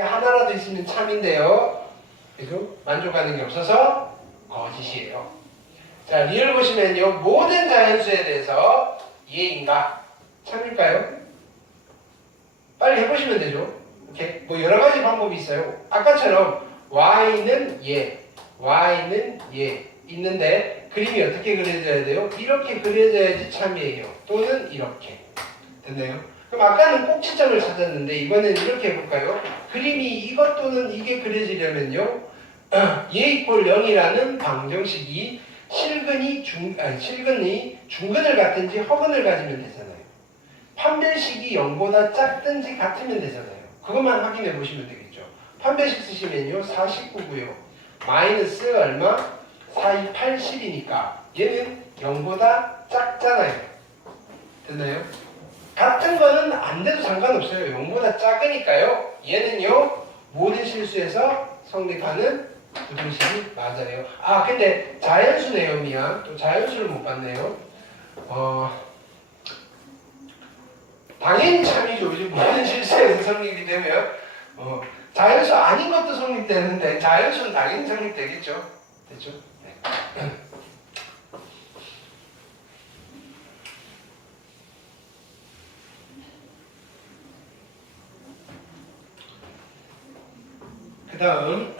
하나라도 있으면 참인데요. 그래도 만족하는 게 없어서 거짓이에요. 자, 리을 보시면요. 모든 자연수에 대해서 예인가? 참일까요? 빨리 해보시면 되죠. 이렇게 뭐 여러 가지 방법이 있어요. 아까처럼 y는 예, y는 예 있는데 그림이 어떻게 그려져야 돼요? 이렇게 그려져야지 참이에요. 또는 이렇게. 됐나요? 그럼 아까는 꼭지점을 찾았는데 이번엔 이렇게 해볼까요? 그림이 이것 또는 이게 그려지려면요. 예 이퀄 0이라는 방정식이 실근이 중근을 같든지 허근을 가지면 되잖아요. 판별식이 0보다 작든지 같으면 되잖아요. 그것만 확인해 보시면 되겠죠. 판별식 쓰시면요. 49고요. 마이너스 얼마? 4280이니까 얘는 0보다 작잖아요. 됐나요? 같은 거는 안 돼도 상관없어요. 0보다 작으니까요. 얘는요. 모든 실수에서 성립하는 부등식이 맞아요. 아 근데 자연수네요. 미안. 또 자연수를 못 봤네요. 당연히 참이죠. 모든 실수에서 성립이 되면 자연수 아닌 것도 성립되는데 자연수는 당연히 성립되겠죠. 됐죠? 네. 그 다음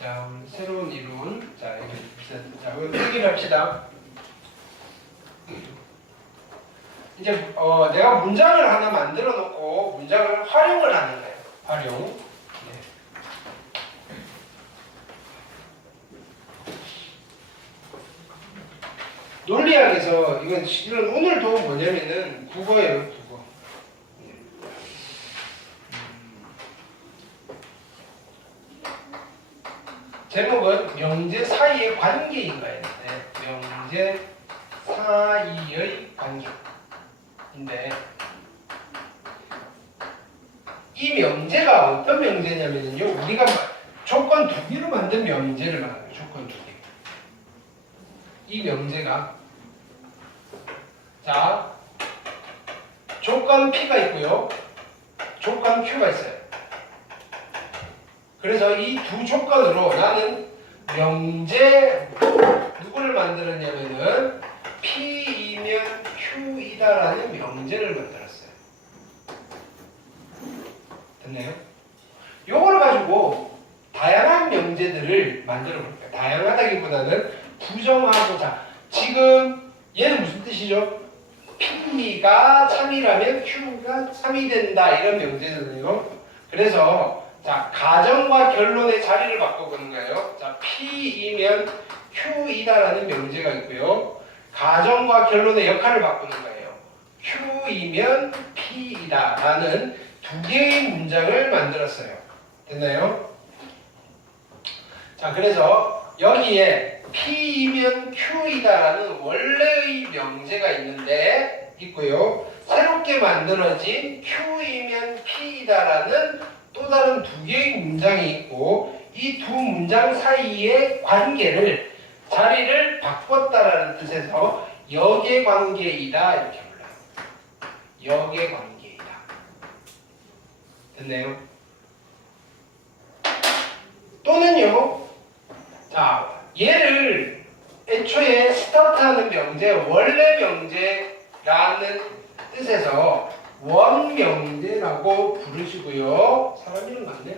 자, 새로운 이론. 자, 자, 얘기를 합시다. 이제 내가 문장을 하나 만들어 놓고 문장을 활용을 하는 거예요. 활용. 네. 논리학에서 이건 오늘도 뭐냐면은 국어예요. 국어. 제목은 명제 사이의 관계인가요? 네, 명제 사이의 관계인데 이 명제가 어떤 명제냐면요, 우리가 조건 두 개로 만든 명제를 말해요. 조건 두 개. 이 명제가 자 조건 P가 있고요, 조건 Q가 있어요. 그래서 이 두 조건으로 나는 명제 누구를 만들었냐면은 P이면 Q이다라는 명제를 만들었어요. 됐나요? 요거를 가지고 다양한 명제들을 만들어 볼게요. 다양하다기보다는 부정하고자. 지금 얘는 무슨 뜻이죠? P가 3이라면 Q가 3이 된다 이런 명제잖아요. 그래서 자, 가정과 결론의 자리를 바꿔보는 거예요. 자, P이면 Q이다라는 명제가 있고요. 가정과 결론의 역할을 바꾸는 거예요. Q이면 P이다라는 두 개의 문장을 만들었어요. 됐나요? 자, 그래서 여기에 P이면 Q이다라는 원래의 명제가 있고요. 새롭게 만들어진 Q이면 P이다라는 또 다른 두 개의 문장이 있고 이 두 문장 사이의 관계를 자리를 바꿨다라는 뜻에서 역의 관계이다 이렇게 불러요. 역의 관계이다. 됐네요? 또는요. 자, 얘를 애초에 스타트하는 명제, 원래 명제라는 뜻에서 원명제라고 부르시고요. 사람 이름 맞네?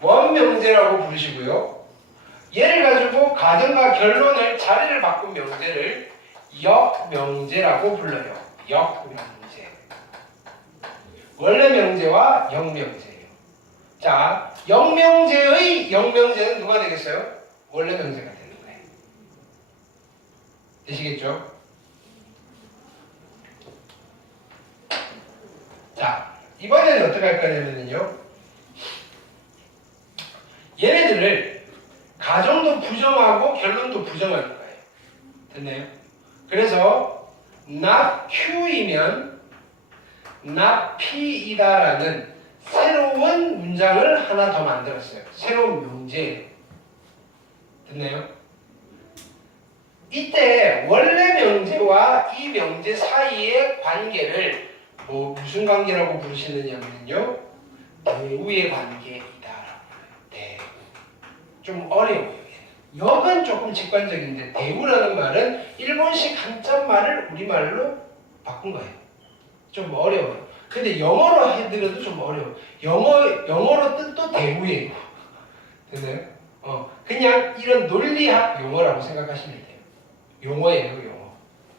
원명제라고 부르시고요. 얘를 가지고 가정과 결론을 자리를 바꾼 명제를 역명제라고 불러요. 역명제. 원래 명제와 역명제예요. 자, 역명제의 역명제는 누가 되겠어요? 원래 명제가 되는 거예요. 되시겠죠? 자, 이번에는 어떻게 할 거냐면요. 얘네들을 가정도 부정하고 결론도 부정할 거예요. 됐나요? 그래서 not Q이면 not P이다라는 새로운 문장을 하나 더 만들었어요. 새로운 명제예요. 됐나요? 이때 원래 명제와 명제와 이 명제 사이의 관계를 무슨 관계라고 부르시느냐면요, 대우의 관계이다라고 해요. 대우. 좀 어려워요. 역은 조금 직관적인데 대우라는 말은 일본식 한자말을 우리말로 바꾼 거예요. 좀 어려워요. 근데 영어로 해드려도 좀 어려워요. 영어로 뜻도 대우예요. 됐나요? 그냥 이런 논리학 용어라고 생각하시면 돼요. 용어예요, 용어.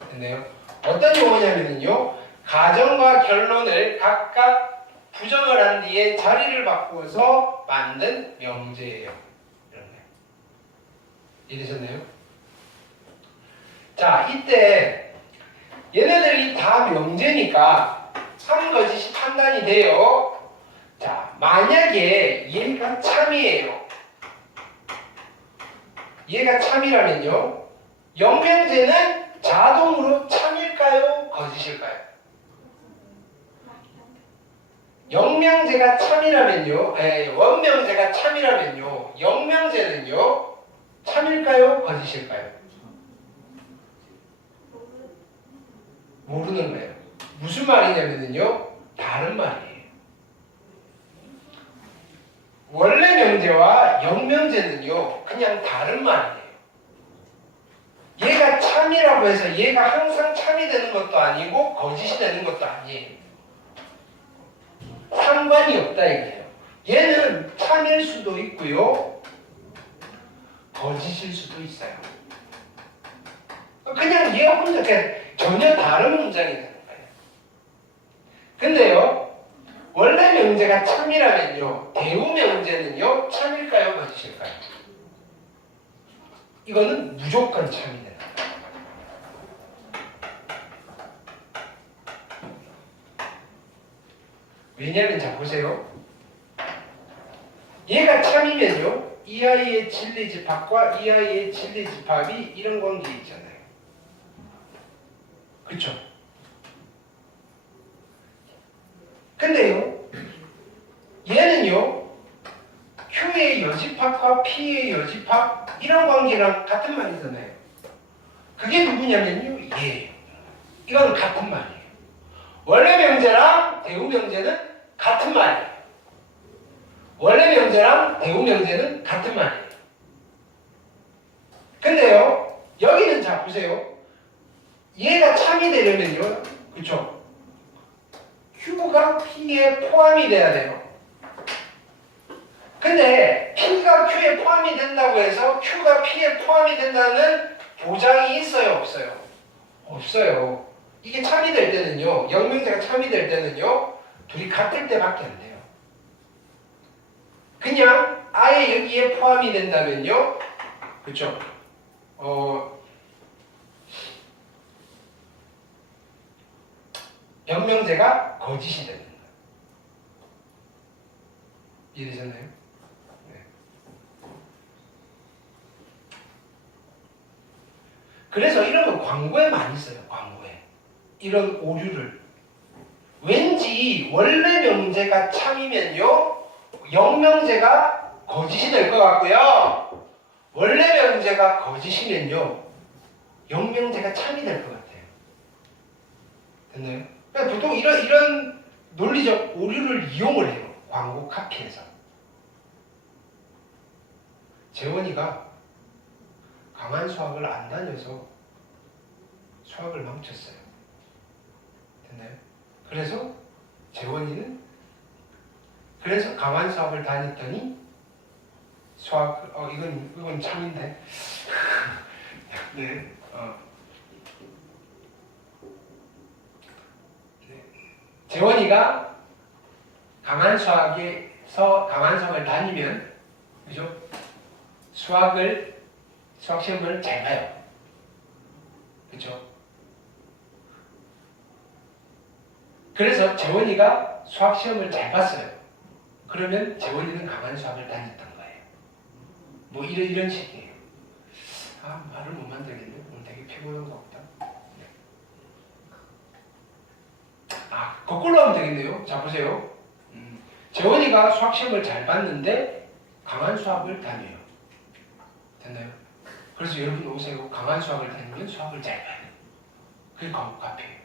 됐나요? 어떤 용어냐면요, 가정과 결론을 각각 부정을 한 뒤에 자리를 바꾸어서 만든 명제예요. 이런 거예요. 이해되셨나요? 자, 이때 얘네들이 다 명제니까 삼거짓이 판단이 돼요. 자, 만약에 얘가 참이에요. 얘가 참이라면요, 영명제는 자동으로 참일까요? 거짓일까요? 영명제가 참이라면요, 원명제가 참이라면요, 영명제는요, 참일까요? 거짓일까요? 모르는 거예요. 무슨 말이냐면요, 다른 말이에요. 원래 명제와 영명제는요, 그냥 다른 말이에요. 얘가 참이라고 해서 얘가 항상 참이 되는 것도 아니고 거짓이 되는 것도 아니에요. 상관이 없다 이거예요. 얘는 참일 수도 있고요, 거짓일 수도 있어요. 그냥 얘 혼자 전혀 다른 문장이 되는 거예요. 근데요, 원래 명제가 참이라면요, 대우 명제는요, 참일까요? 거짓일까요? 이거는 무조건 참이 되는 거예요. 왜냐면 자 보세요. 얘가 참이면요, 이 아이의 진리집합과 이 아이의 진리집합이 이런 관계 있잖아요. 그쵸? 근데요, 얘는요, Q의 여집합과 P의 여집합 이런 관계랑 같은 말이잖아요. 그게 누구냐면요, 얘예요. 이건 같은 말이에요. 원래 명제랑 대우 명제는 같은 말이에요. 원래 명제랑 대우 명제는 같은 말이에요. 근데요, 여기는 자 보세요. 얘가 참이 되려면요, 그쵸? Q가 P에 포함이 돼야 돼요. 근데 P가 Q에 포함이 된다고 해서 Q가 P에 포함이 된다는 보장이 있어요, 없어요? 없어요. 이게 참이 될 때는요, 영명제가 참이 될 때는요, 둘이 같을 때밖에 안 돼요. 그냥 아예 여기에 포함이 된다면요, 그쵸? 영명제가 거짓이 되는 거예요. 이해되셨나요? 네. 그래서 이런 거 광고에 많이 써요. 광고에. 이런 오류를. 왠지 원래 명제가 참이면요, 영명제가 거짓이 될 것 같고요, 원래 명제가 거짓이면요, 영명제가 참이 될 것 같아요. 됐나요? 그러니까 보통 이런 논리적 오류를 이용을 해요. 광고 카피해서. 재원이가 강한 수학을 안 다녀서 수학을 망쳤어요. 됐나요? 그래서 재원이는 강한 수학을 다녔더니 수학 이건 참인데. 네. 재원이가 강한 수학을 다니면, 그죠? 수학 시험을 잘 봐요. 그죠? 그래서 재원이가 수학 시험을 잘 봤어요. 그러면 재원이는 강한 수학을 다녔던 거예요. 뭐 이런 식이에요. 말을 못 만들겠네. 오늘 되게 피곤한 것 같다. 거꾸로 하면 되겠네요. 자, 보세요. 재원이가 수학 시험을 잘 봤는데 강한 수학을 다녀요. 됐나요? 그래서 여러분 오세요. 강한 수학을 다니면 수학을 잘 봐요. 그게 과목 카피예요.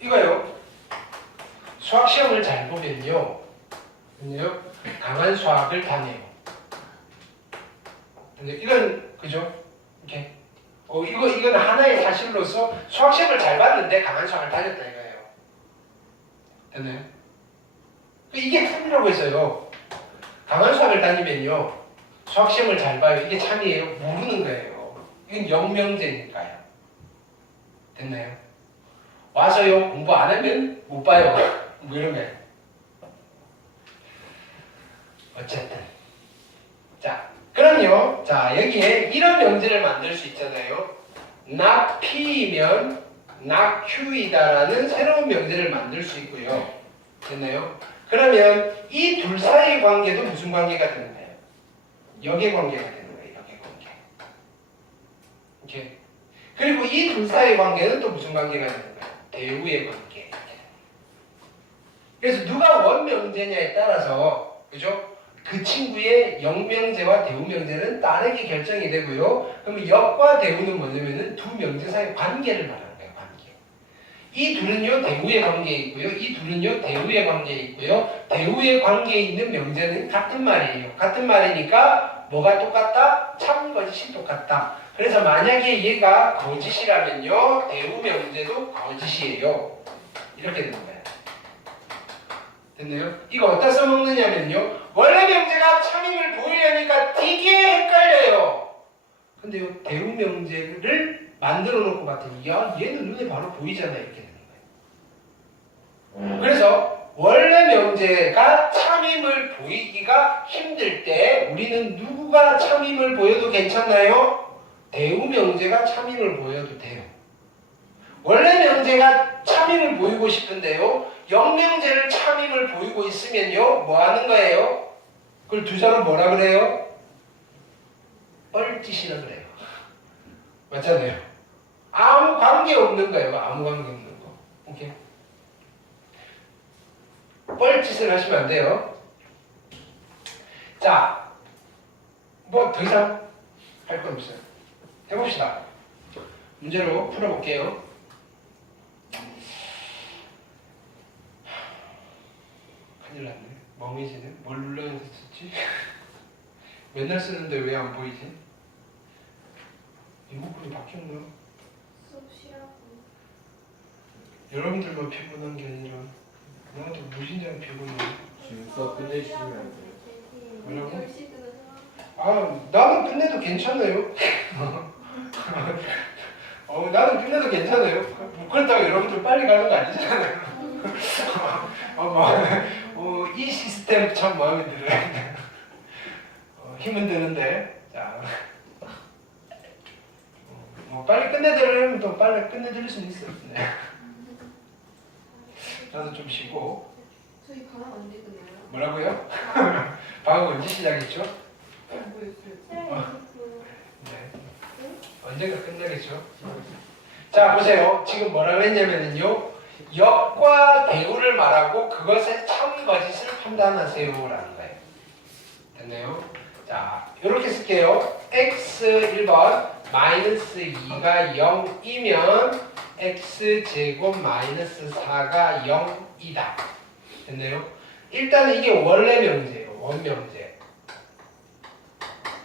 이거요. 수학 시험을 잘 보면요. 강한 수학을 다내요. 근데 이건 그죠? 이렇게 이건 하나의 사실로서 수학 시험을 잘 봤는데 강한 수학을 다녔다 이거예요. 됐나요? 이게 참이라고 했어요. 강한 수학을 다니면요. 수학 시험을 잘 봐요. 이게 참이에요. 모르는 거예요. 이건 영명제니까요. 됐나요? 와서요. 공부 안 하면 못 봐요. 뭐 이런 거예요. 어쨌든. 자, 그럼요. 자, 여기에 이런 명제를 만들 수 있잖아요. not P이면 not Q이다라는 새로운 명제를 만들 수 있고요. 됐나요? 그러면 이 둘 사이의 관계도 무슨 관계가 되는 거예요? 역의 관계가 되는 거예요. 역의 관계. 오케이. 그리고 이 둘 사이의 관계는 또 무슨 관계가 되는 거예요? 대우의 관계. 그래서 누가 원명제냐에 따라서 그죠? 그 친구의 역명제와 대우명제는 다르게 결정이 되고요. 그러면 역과 대우는 뭐냐면은 두 명제 사이의 관계를 말하는 거예요. 관계. 이 둘은요 대우의 관계에 있고요. 이 둘은요 대우의 관계에 있고요. 대우의 관계에 있는 명제는 같은 말이에요. 같은 말이니까 뭐가 똑같다? 참 거짓이 똑같다. 그래서 만약에 얘가 거짓이라면요 대우명제도 거짓이에요. 이렇게 되는 거예요. 됐나요? 이거 어디다 써먹느냐면요. 원래 명제가 참임을 보이려니까 되게 헷갈려요. 근데요, 대우명제를 만들어 놓고 봤더니, 야, 얘는 눈에 바로 보이잖아. 이렇게 되는 거예요. 그래서 원래 명제가 참임을 보이기가 힘들 때 우리는 누구가 참임을 보여도 괜찮나요? 대우명제가 참임을 보여도 돼요. 원래 명제가 참임을 보이고 싶은데요. 역명제를 참임을 보이고 있으면요. 뭐 하는 거예요? 그걸 두 사람 뭐라 그래요? 뻘짓이라 그래요. 맞잖아요. 아무 관계 없는 거예요. 아무 관계 없는 거. 오케이? 뻘짓을 하시면 안 돼요. 자, 뭐 더 이상 할 건 없어요. 해봅시다. 문제로 풀어볼게요. 큰일 났네. 멍해지네. 뭘 눌러야 됐었지? 맨날 쓰는데 왜 안 보이지? 리모컨이 바뀌었나? 수업 쉬라고. 여러분들만 피곤한 게 아니라 나한테 무진장 피곤해. 지금 수업 끝내시면 안 돼요. 뭐라고? 10시 들어서. 아, 나는 끝내도 괜찮아요. 나는 끝내도 괜찮아요. 그렇다고 여러분들 빨리 가는 거 아니잖아요. 이 시스템 참 마음에 들어요. 힘은 드는데, 자, 빨리 끝내드리면 또 빨리 끝내드릴 수는 있어요. 네. 나도 좀 쉬고. 저희 방학 언제 끝나요? 뭐라고요? 방학 언제 시작했죠? 안 보였어요. 네. 언젠가 끝나겠죠? 자, 보세요. 지금 뭐라고 했냐면요. 역과 대우를 말하고 그것의 참 거짓을 판단하세요라는 거예요. 됐나요? 자, 이렇게 쓸게요. x 1번 마이너스 2가 0이면 x제곱 마이너스 4가 0이다. 됐나요? 일단 이게 원래 명제예요. 원명제.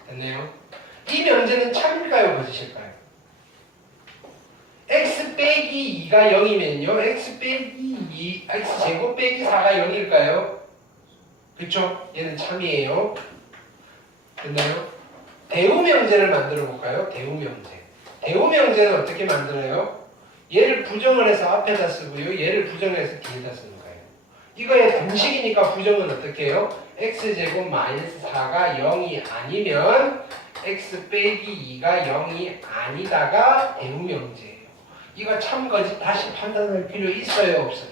됐나요? 이 명제는 참일까요? 거짓일까요? x 빼기 2가 0이면요. x 빼기 2, x제곱 빼기 4가 0일까요? 그쵸? 얘는 참이에요. 됐나요? 대우명제를 만들어 볼까요? 대우명제. 대우명제는 어떻게 만들어요? 얘를 부정을 해서 앞에다 쓰고요. 얘를 부정해서 뒤에다 쓰는 거예요. 이거의 공식이니까 부정은 어떻게 해요? x제곱 마이너스 4가 0이 아니면 x 빼기 2가 0이 아니다가 대우명제예요. 이거 참거짓 다시 판단할 필요 있어요? 없어요?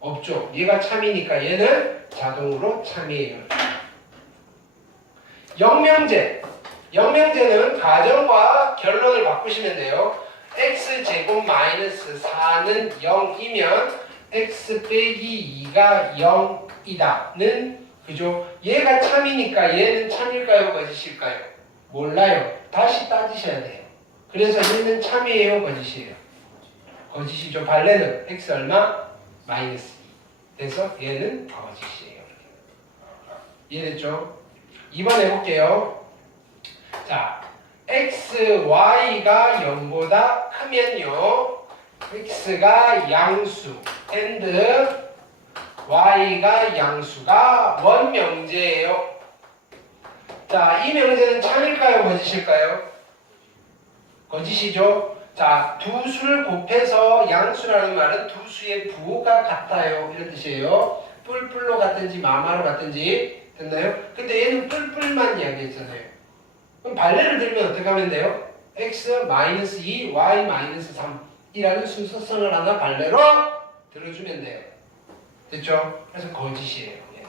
없죠. 얘가 참이니까 얘는 자동으로 참이에요. 역명제. 역명제는 가정과 결론을 바꾸시면 돼요. x제곱 마이너스 4는 0이면 x 빼기 2가 0이다는 그죠? 얘가 참이니까 얘는 참일까요? 거짓일까요? 몰라요. 다시 따지셔야 돼요. 그래서 얘는 참이에요, 거짓이에요? 거짓이죠. 발레는 x 얼마? 마이너스 2. 그래서 얘는 거짓이에요. 이해됐죠? 2번 해볼게요. 자, x, y가 0보다 크면요. x가 양수 and y가 양수가 원명제예요. 자, 이 명제는 참일까요, 거짓일까요? 거짓이죠. 자, 두 수를 곱해서 양수라는 말은 두 수의 부호가 같아요. 이런 뜻이에요. 뿔뿔로 같든지 마마로 같든지. 됐나요? 근데 얘는 뿔뿔만 이야기했잖아요. 그럼 발레를 들면 어떻게 하면 돼요? x-2, y-3이라는 순서성을 하나 발레로 들어주면 돼요. 됐죠? 그래서 거짓이에요. 예.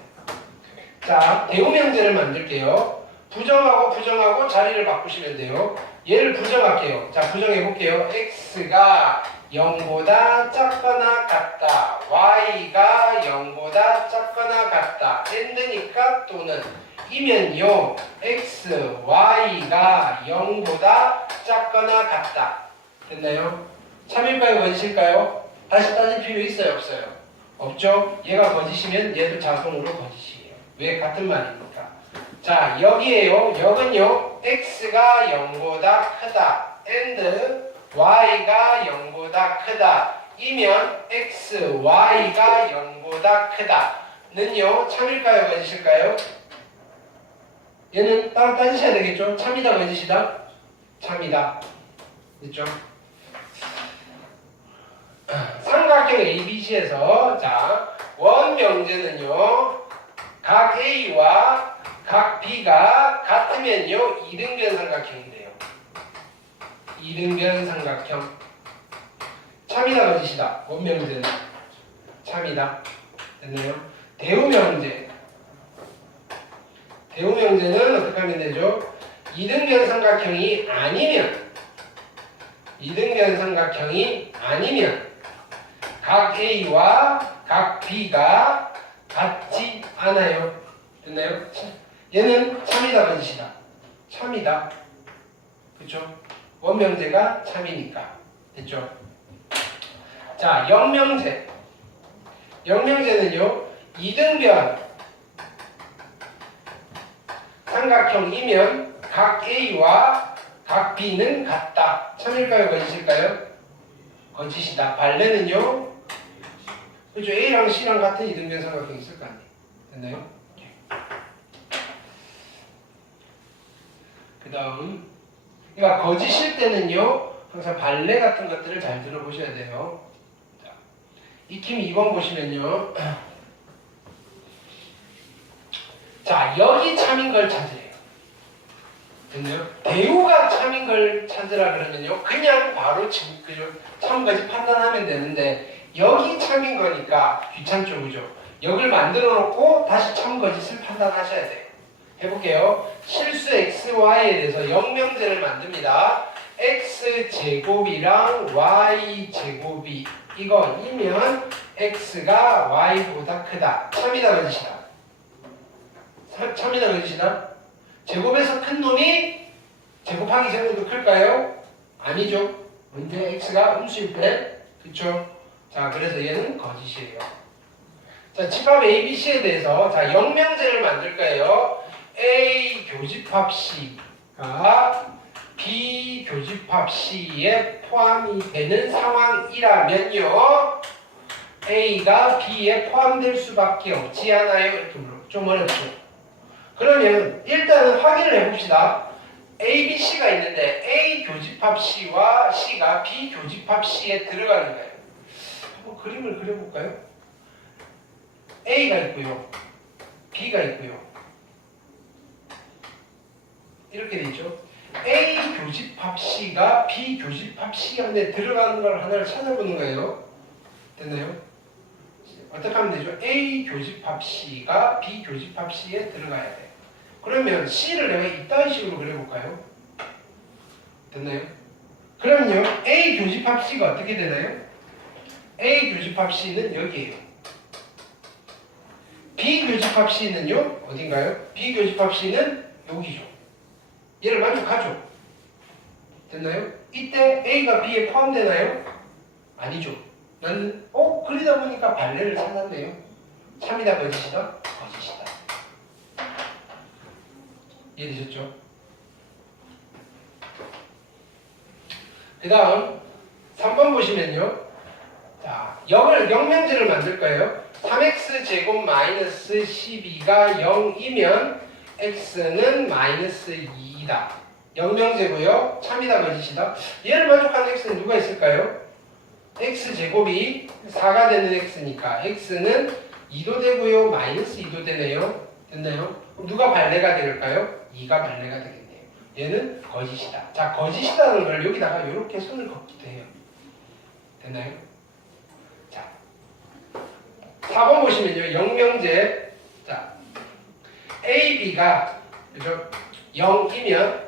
자, 대우명제를 만들게요. 부정하고 자리를 바꾸시면 돼요. 얘를 부정할게요. 자, 부정해볼게요. x가 0보다 작거나 같다. y가 0보다 작거나 같다. and니까 또는 이면요. x, y가 0보다 작거나 같다. 됐나요? 참일까요? 거짓일까요? 다시 따질 필요 있어요? 없어요? 없죠? 얘가 거짓이면 얘도 자동으로 거짓이에요. 왜? 같은 말이니까. 자, 여기에요. 여긴요. x가 0보다 크다. and y가 0보다 크다. 이면 x, y가 0보다 크다. 는요. 참일까요? 거짓일까요? 얘는 따로 따지셔야 되겠죠? 참이다, 거짓이다? 참이다. 됐죠? 삼각형 ABC에서 자, 원명제는요. 각 A와 각 B가 같으면요. 이등변 삼각형인데요. 이등변 삼각형. 참이다, 거짓이다. 원명제는 참이다. 됐나요? 대우명제. 대우명제는 어떻게 하면 되죠? 이등변 삼각형이 아니면 각 A와 각 B가 같지 않아요. 됐나요? 얘는 참이다, 거짓이다? 참이다. 그쵸? 원명제가 참이니까. 됐죠? 자, 영명제. 영명제는요, 이등변 삼각형이면 각 A와 각 B는 같다. 참일까요, 거짓일까요? 거짓이다. 발레는요, 그죠? A랑 C랑 같은 이등변 삼각형이 있을 거 아니에요. 됐나요? 그 다음, 그러니까 거짓일 때는요, 항상 발레 같은 것들을 잘 들어보셔야 돼요. 자, 익힘 2번 보시면요. 자, 여기 참인 걸 찾으래요. 됐나요? 대우가 참인 걸 찾으라 그러면요. 그냥 바로 그죠? 참거짓 판단하면 되는데, 여기 참인 거니까 귀찮죠, 그죠? 여기를 만들어 놓고 다시 참거짓을 판단하셔야 돼요. 해볼게요. 실수 xy에 대해서 영명제를 만듭니다. x제곱이랑 y제곱이 이거이면 x가 y보다 크다. 참이다, 거짓이다? 참이다, 거짓이다? 제곱에서 큰 놈이 제곱하기 전에도 클까요? 아니죠. 언제 x가 음수일 때? 그쵸? 자, 그래서 얘는 거짓이에요. 자, 집합 ABC에 대해서 자, 영명제를 만들 거예요. A 교집합 C가 B 교집합 C에 포함이 되는 상황이라면요. A가 B에 포함될 수밖에 없지 않아요? 이렇게 물어요. 좀 어렵죠? 그러면 일단은 확인을 해봅시다. A, B, C가 있는데 A 교집합 C와 C가 B 교집합 C에 들어가는 거예요. 한번 그림을 그려볼까요? A가 있고요. B가 있고요. 이렇게 되죠. A 교집합 C가 B 교집합 C 안에 들어가는 걸 하나를 찾아보는 거예요. 됐나요? 어떻게 하면 되죠? A 교집합 C가 B 교집합 C에 들어가야 돼요. 그러면 C를 내가 이딴 식으로 그려볼까요? 됐나요? 그럼요. A 교집합 C가 어떻게 되나요? A 교집합 C는 여기에요. B 교집합 C는요? 어딘가요? B 교집합 C는 여기죠. 얘를 만족하죠? 됐나요? 이때 A가 B에 포함되나요? 아니죠. 나는 그러다 보니까 발레를 찾았네요. 참이다 거짓이다? 거짓이다. 이해되셨죠? 그 다음 3번 보시면요. 자, 영명제를 만들 거예요. 3x제곱 마이너스 12가 0이면 x는 마이너스 2이다. 영명제고요. 참이다 거짓이다. 얘를 만족하는 x는 누가 있을까요? x제곱이 4가 되는 x니까 x는 2도 되고요. 마이너스 2도 되네요. 됐나요? 누가 발레가 될까요? 2가 발레가 되겠네요. 얘는 거짓이다. 자, 거짓이다는 걸 여기다가 이렇게 손을 걷기도 해요. 됐나요? 자, 4번 보시면요. 영명제. 자, A, B가 그죠? 0이면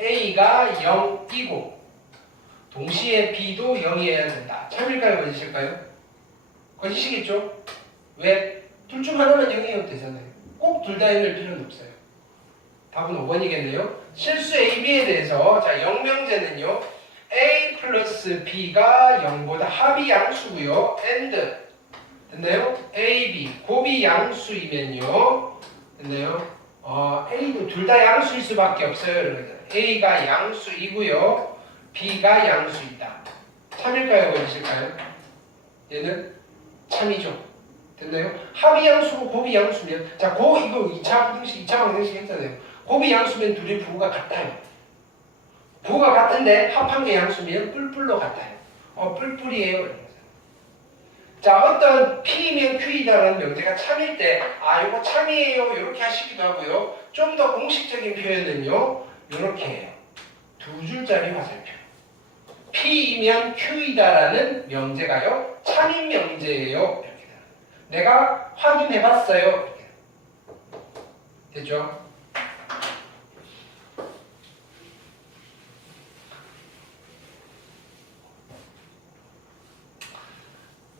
A가 0이고 동시에 B도 0이어야 된다. 참일까요? 거짓일까요? 거짓이겠죠? 왜? 둘 중 하나만 0이어도 되잖아요. 꼭 둘 다 0일 필요는 없어요. 답은 5번이겠네요. 실수 A, B에 대해서 자, 영명제는요. A 플러스 B가 0보다 합이 양수고요. and 됐나요? A, B 곱이 양수이면요. 됐나요? A도 둘 다 양수일 수밖에 없어요. 이러면 A가 양수이고요. B가 양수이다. 참일까요? 거짓일까요? 얘는 참이죠. 됐나요? 합이 양수고 곱이 양수면 자, 이거 2차 부등식, 2차 방정식 했잖아요. 곱이 양수면 둘이 부호가 같아요. 부호가 같은데 합한 게 양수면 뿔뿔로 같아요. 뿔뿔이에요. 자, 어떤 P이면 Q이다라는 명제가 참일 때 이거 참이에요 이렇게 하시기도 하고요. 좀 더 공식적인 표현은요 이렇게 해요. 두 줄짜리 화살표. P이면 Q이다라는 명제가요 참인 명제예요. 이렇게 내가 확인해봤어요. 이렇게. 됐죠?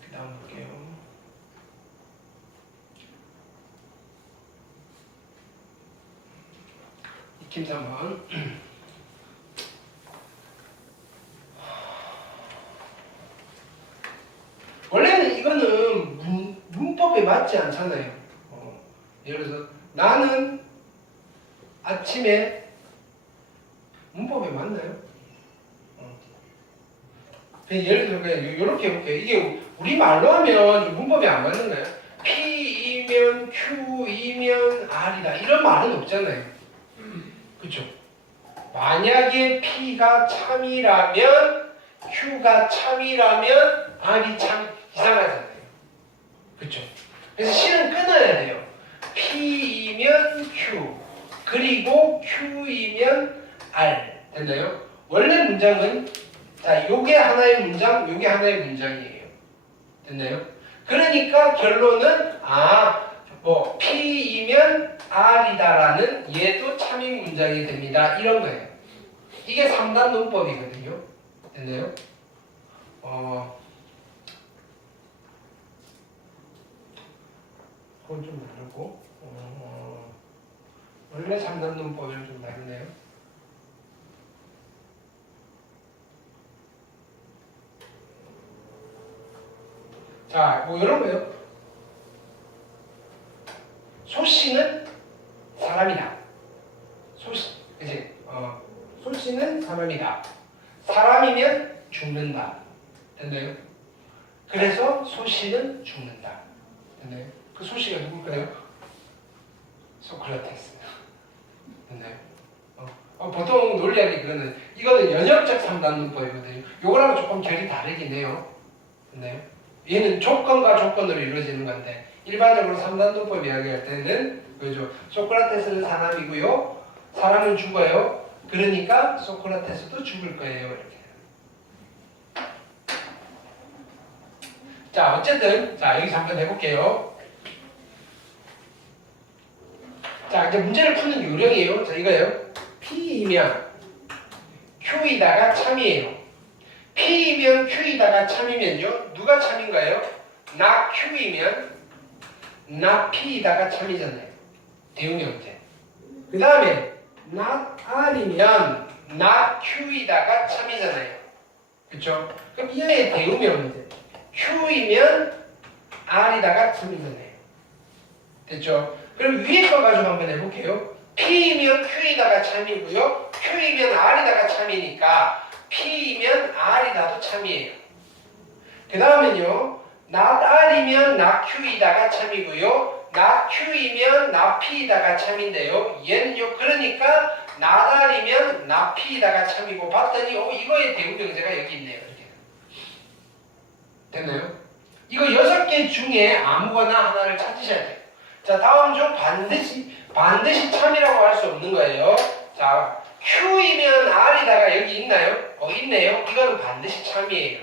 그 다음 볼게요. 익힘 3번. 원래는 이거는 문법에 맞지 않잖아요. 예를 들어서 나는 아침에 문법에 맞나요? 그냥 예를 들어 그냥 이렇게 해볼게요. 이게 우리 말로 하면 문법에 안 맞는가요? P이면 Q이면 R이다 이런 말은 없잖아요. 그렇죠? 만약에 P가 참이라면 Q가 참이라면 R이 참 이상하잖아요. 그렇죠? 그래서 실은 끊어야 돼요. P이면 Q 그리고 Q이면 R 됐나요? 원래 문장은 자, 요게 하나의 문장, 요게 하나의 문장이에요. 됐나요? 그러니까 결론은 P이면 R이다라는 얘도 참인 문장이 됩니다. 이런 거예요. 이게 3단 논법이거든요. 됐나요? 그건 좀 다르고 원래 3단 논법이랑 좀 다르네요. 자, 이런 거예요. 소씨는 사람이다. 그치? 소씨는 사람이다. 사람이면 죽는다. 됐나요? 그래서 소씨는 죽는다. 됐나요? 그 소씨가 누굴까요? 소크라테스. 됐나요? 보통 논리학이 이거는 연역적 3단 문법이거든요. 요거랑 조금 결이 다르긴 해요. 됐나요? 얘는 조건과 조건으로 이루어지는 건데 일반적으로 3단 논법 이야기할 때는 그죠? 소크라테스는 사람이고요. 사람은 죽어요. 그러니까 소크라테스도 죽을 거예요. 이렇게. 자, 어쨌든 여기서 한번 해볼게요. 자, 이제 문제를 푸는 요령이에요. 자, 이거예요. P이면 Q이다가 참이에요. P이면 Q이다가 참이면요. 누가 참인가요? not Q이면 not P이다가 참이잖아요. 대응형제. 그 다음에 not R이면 not Q이다가 참이잖아요. 그쵸? 그럼 이하의 대우명제. Q이면 R이다가 참이잖아요. 됐죠? 그럼 위에 거 가지고 한번 해볼게요. P이면 Q이다가 참이고요. Q이면 R이다가 참이니까 P이면 R이다도 참이에요. 그 다음엔요. not R이면 not Q이다가 참이고요. not Q이면 not P이다가 참인데요. 얘는요. 그러니까 not R이면 not P이다가 참이고 봤더니 이거의 대우명제가 여기 있네요. 이렇게. 됐나요? 이거 6개 중에 아무거나 하나를 찾으셔야 돼요. 자, 다음 중 반드시 참이라고 할 수 없는 거예요. 자, Q이면 R이다가 여기 있나요? 있네요. 이거는 반드시 참이에요.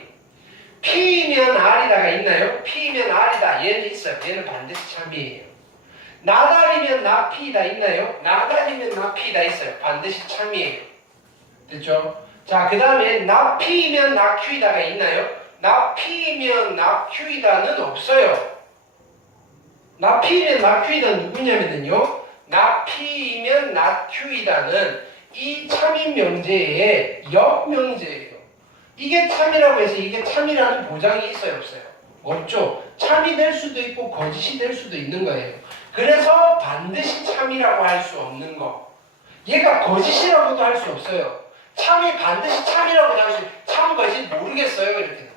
P이면 R이다가 있나요? P이면 R이다. 얘는 있어요. 얘는 반드시 참이에요. 나달이면 나피다 있나요? 나달이면 나피다 있어요. 반드시 참이에요. 됐죠? 자, 그 다음에 나피면 나큐이다가 있나요? 나피면 나큐이다는 없어요. 나피면 나큐이다는 누구냐면요. 나피면 나큐이다는 이 참인 명제의 역명제예요. 이게 참이라고 해서 이게 참이라는 보장이 있어요, 없어요? 없죠. 참이 될 수도 있고 거짓이 될 수도 있는 거예요. 그래서 반드시 참이라고 할 수 없는 거. 얘가 거짓이라고도 할 수 없어요. 참이 반드시 참이라고도 할 수 있어요. 참 거짓 모르겠어요. 이렇게 되는 거예요.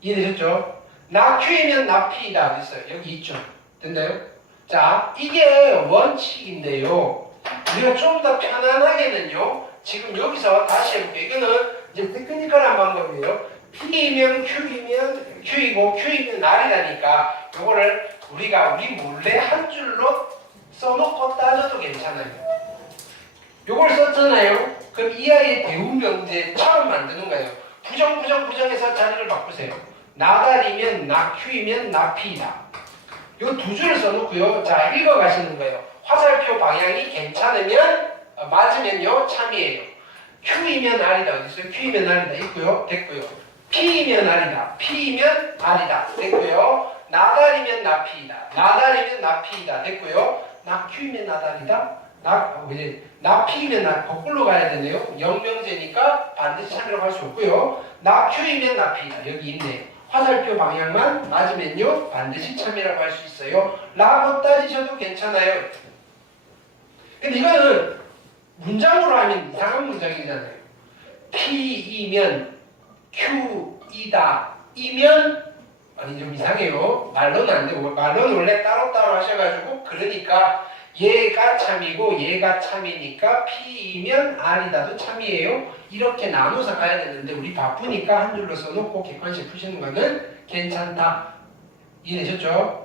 이해되셨죠? 나큐이면 나피이다 있어요. 여기 있죠. 됐나요? 자, 이게 원칙인데요. 우리가 좀 더 편안하게는요. 지금 여기서 다시 해볼게요. 이거는 이제 테크니컬한 방법이에요. P이면 Q이고 Q이면 R이라니까 이거를 우리가 우리 몰래 한 줄로 써놓고 따져도 괜찮아요. 요걸 썼잖아요. 그럼 이 아이의 대운명제처럼 만드는 거예요. 부정해서 자리를 바꾸세요. 나달이면 나큐이면 나피이다. 요 두 줄을 써놓고요. 자, 읽어가시는 거예요. 화살표 방향이 괜찮으면 맞으면요 참이에요. Q이면 R이다. 어디 있어요? Q이면 R이다 있고요. 됐고요. P이면 R이다. P이면 R이다. 됐고요. 나달이면 나피이다. 나달이면 나피이다. 됐고요. 나큐이면 나달이다. 나피이면 거꾸로 가야 되네요. 영명제니까 반드시 참이라고 할 수 없고요. 나큐이면 나피이다. 여기 있네요. 화살표 방향만 맞으면요 반드시 참이라고 할 수 있어요. 라고 따지셔도 괜찮아요. 근데 이거는 문장으로 하면 이상한 문장이잖아요. P이면 Q이다 이면 아니 좀 이상해요. 말로는 안 되고 말로는 원래 따로따로 하셔가지고 그러니까 얘가 참이고 얘가 참이니까 P이면 R이다도 참이에요. 이렇게 나눠서 가야 되는데 우리 바쁘니까 한 줄로 써놓고 객관식 푸시는 거는 괜찮다. 이해되셨죠?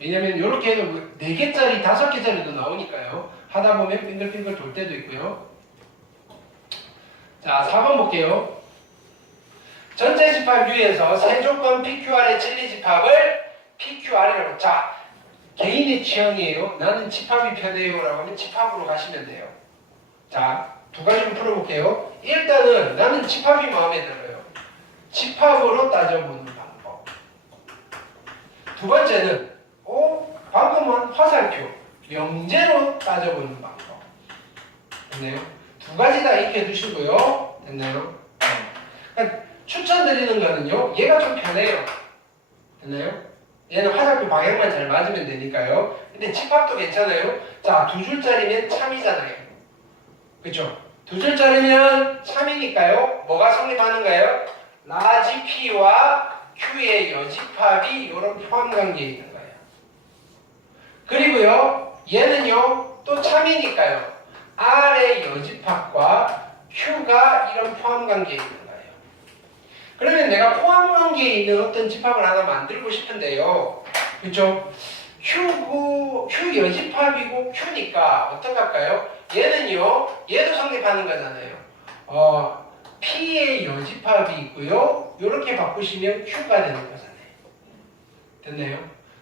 왜냐면 이렇게 해서 4개짜리, 5개짜리도 나오니까요. 하다 보면 빙글빙글 돌 때도 있고요. 자, 4번 볼게요. 전체 집합 U에서 세조건 PQR의 진리 집합을 PQR이라고. 자, 개인의 취향이에요. 나는 집합이 편해요 라고 하면 집합으로 가시면 돼요. 자, 두 가지로 풀어볼게요. 일단은 나는 집합이 마음에 들어요. 집합으로 따져보는 방법. 두 번째는 방금은 화살표, 명제로 따져보는 방법. 됐나요? 두 가지 다 익혀두시고요. 됐나요? 그러니까 추천드리는 거는요. 얘가 좀 편해요. 됐나요? 얘는 화살표 방향만 잘 맞으면 되니까요. 근데 집합도 괜찮아요. 자, 2줄짜리면 참이잖아요. 그쵸? 2줄짜리면 참이니까요. 뭐가 성립하는가요? 라지 P와 Q의 여집합이 이런 포함관계에 있는 거예요. 그리고요. 얘는요. 또 참이니까요. R의 여집합과 Q가 이런 포함관계에 있는 거예요. 그러면 내가 포함관계에 있는 어떤 집합을 하나 만들고 싶은데요. 그쵸? Q 여집합이고 Q니까 어떻게 할까요? 얘는요. 얘도 성립하는 거잖아요. P의 여집합이 있고요. 이렇게 바꾸시면 Q가 되는 거잖아요. 됐나요?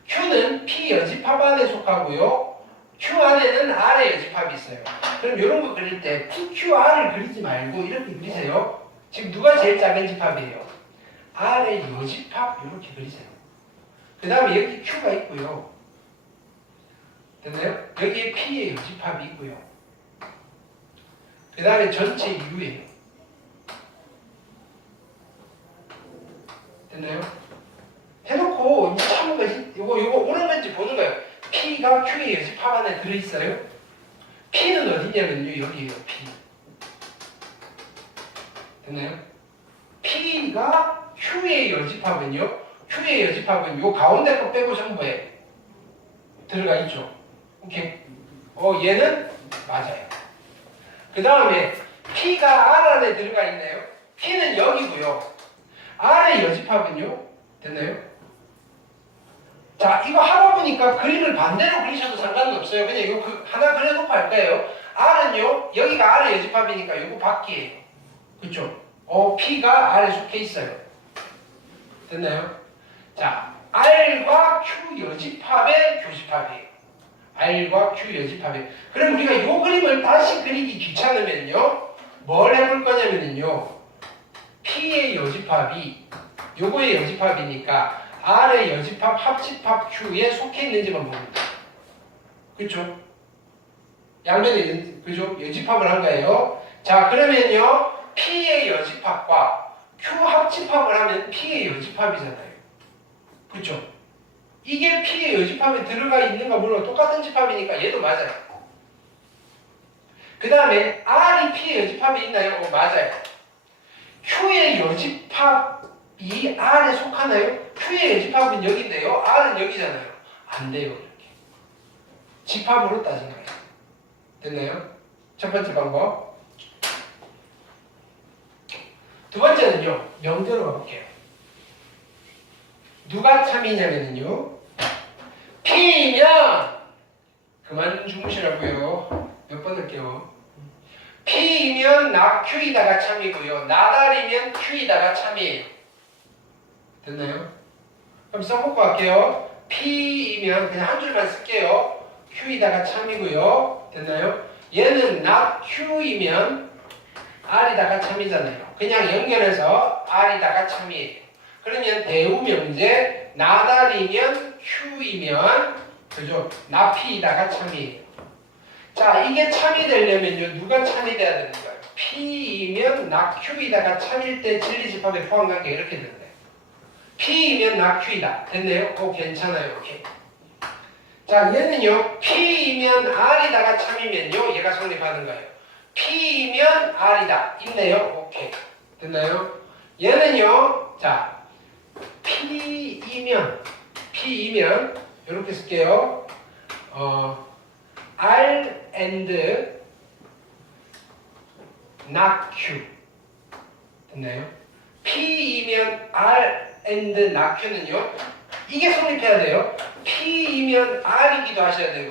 Q는 P 여집합 안에 속하고요. Q 안에는 R의 여집합이 있어요. 그럼 이런 거 그릴 때 PQR을 그리지 말고 이렇게 그리세요. 지금 누가 제일 작은 집합이에요? R의 여집합 이렇게 그리세요. 그 다음에 여기 Q가 있고요. 됐나요? 여기에 P의 여집합이 있고요. 그 다음에 전체 U예요. 됐나요? 해놓고 이제 참은 거지. 요거 옳은 건지 보는 거예요. P가 Q의 여집합 안에 들어있어요. P는 어디냐면요. 여기에요. P. 됐나요? P가 Q의 여집합은요. Q의 여집합은 요 가운데 거 빼고 전부에 들어가 있죠. 오케이. 얘는 맞아요. 그 다음에 P가 R 안에 들어가 있나요? P는 여기고요. R의 여집합은요. 됐나요? 자, 이거 하다 보니까 그림을 반대로 그리셔도 상관은 없어요. 그냥 이거 하나 그려놓고 할까요? R은요. 여기가 R의 여집합이니까 이거 밖이에요. 그쵸? P가 R에 속해 있어요. 됐나요? 자, R과 Q 여집합의 교집합이에요. R과 Q 여집합이에요. 그럼 우리가 이 그림을 다시 그리기 귀찮으면요. 뭘 해볼 거냐면요. P의 여집합이 요거의 여집합이니까 R의 여집합, 합집합 Q에 속해 있는지만 보면 돼요. 그쵸? 양변에 있는, 그죠? 여집합을 한 거예요. 자, 그러면요. P의 여집합과 Q 합집합을 하면 P의 여집합이잖아요. 그쵸? 이게 P의 여집합에 들어가 있는가 물론 똑같은 집합이니까 얘도 맞아요. 그 다음에 R이 P의 여집합에 있나요? 맞아요. Q의 여집합이 R에 속하나요? Q의 여집합은 여기인데요. R은 여기잖아요. 안 돼요. 이렇게. 집합으로 따진 거예요. 됐나요? 첫 번째 방법. 두 번째는요. 명대로 가볼게요. 누가 참이냐면요. P이면 그만 주무시라고요. 몇 번 할게요. P이면 나 Q이다가 참이고요. 나달이면 Q이다가 참이에요. 됐나요? 그럼 써먹고 갈게요. P이면 그냥 한 줄만 쓸게요. Q이다가 참이고요. 됐나요? 얘는 not Q이면 R이다가 참이잖아요. 그냥 연결해서 R이다가 참이에요. 그러면 대우명제 나달이면 Q이면 그죠? 나P이다가 참이에요. 자, 이게 참이 되려면요. 누가 참이 돼야 되는 거예요? P이면 나 Q이다가 참일 때 진리집합의 포함관계 이렇게 되는데 P이면 나 Q이다. 됐네요? 괜찮아요. 오케이. 자, 얘는요. P이면 R이다가 참이면요. 얘가 성립하는 거예요. P이면 R이다. 있네요? 오케이. 됐나요? 얘는요. 자, P이면 이렇게 쓸게요. R and not Q. 됐나요? P이면 R and not Q는요. 이게 성립해야 돼요. P이면 R이기도 하셔야 되고요.